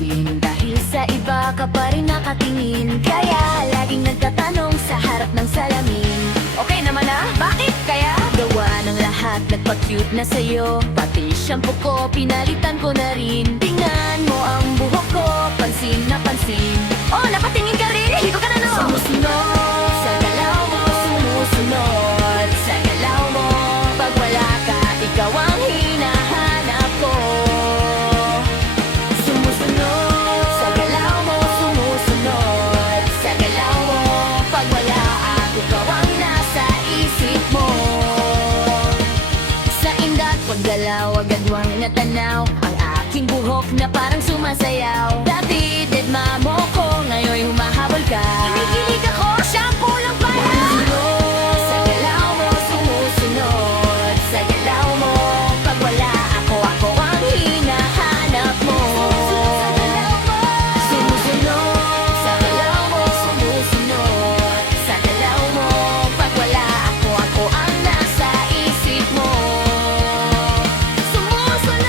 napapansin dahil sa iba ka pa rin nakatingin. Kaya laging nagtatanong sa harap ng salamin. Okay naman na? Bakit kaya? Gawa ng lahat, nagpa-cute na sa'yo. Pati shampoo ko, pinalitan ko na rin. Tingnan mo ang buhok ko, pansin na pansin. Oh, napatingin ka rin? Hindi ko ka na no? Sumusunod sa galaw mo, sumusunod sa galaw mo. Pag wala ka, ikaw ang hinahanap ko. Sumusunod sa galaw mo, sumusunod sa galaw mo. Pag wala ako, ikaw ang nasa isip mo. Sa indat, paggalaw, agad wang natanaw ang aking buhok na parang sumasayaw. Dati, dead mamo ko, ngayon humahabol ka. Kinikilig ako, shampoo lang pala. Sumusunod sa galaw mo, sumusunod sa galaw mo. Pag wala ako, ako ang hinahanap mo. Sumusunod sa galaw mo, sumusunod sa galaw mo. Pag wala ako, ako ang nasa isip mo. Sumusunod.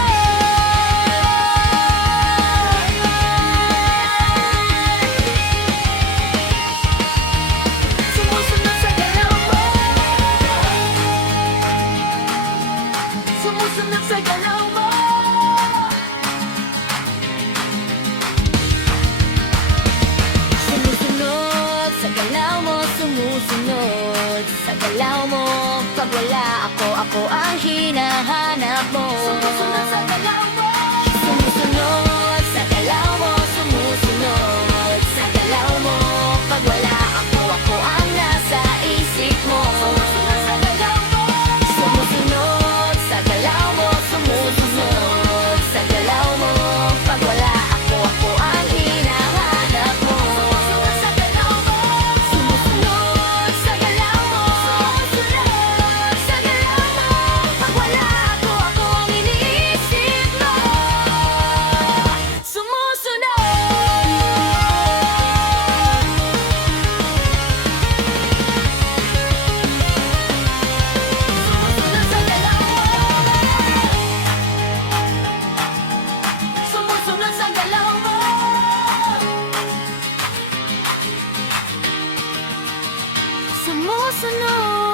Sumusunod sa galaw mo. Sumusunod sa galaw mo. Sumusunod sa galaw mo, sumusunod sa galaw mo. Pag wala ako, ako ang hinahanap mo. Sumusunod sa galaw mo. Sumusunod sa galaw mo, sumusunod sa galaw mo. Pag wala ako, ako ang nasa isip mo. Sumusunod sa galaw mo. Sumusunod sa galaw mo, sumusunod sa galaw mo. Pag wala ako, ako ang hinahanap mo. Sumusunod sa galaw mo. Sumusunod sa galaw mo. Sumusunod sa galaw mo. Pag wala ako, ako ang iniisip mo. Sumusunod. Sumusunod sa galaw mo. Sumusunod sa galaw mo. Sumusunod.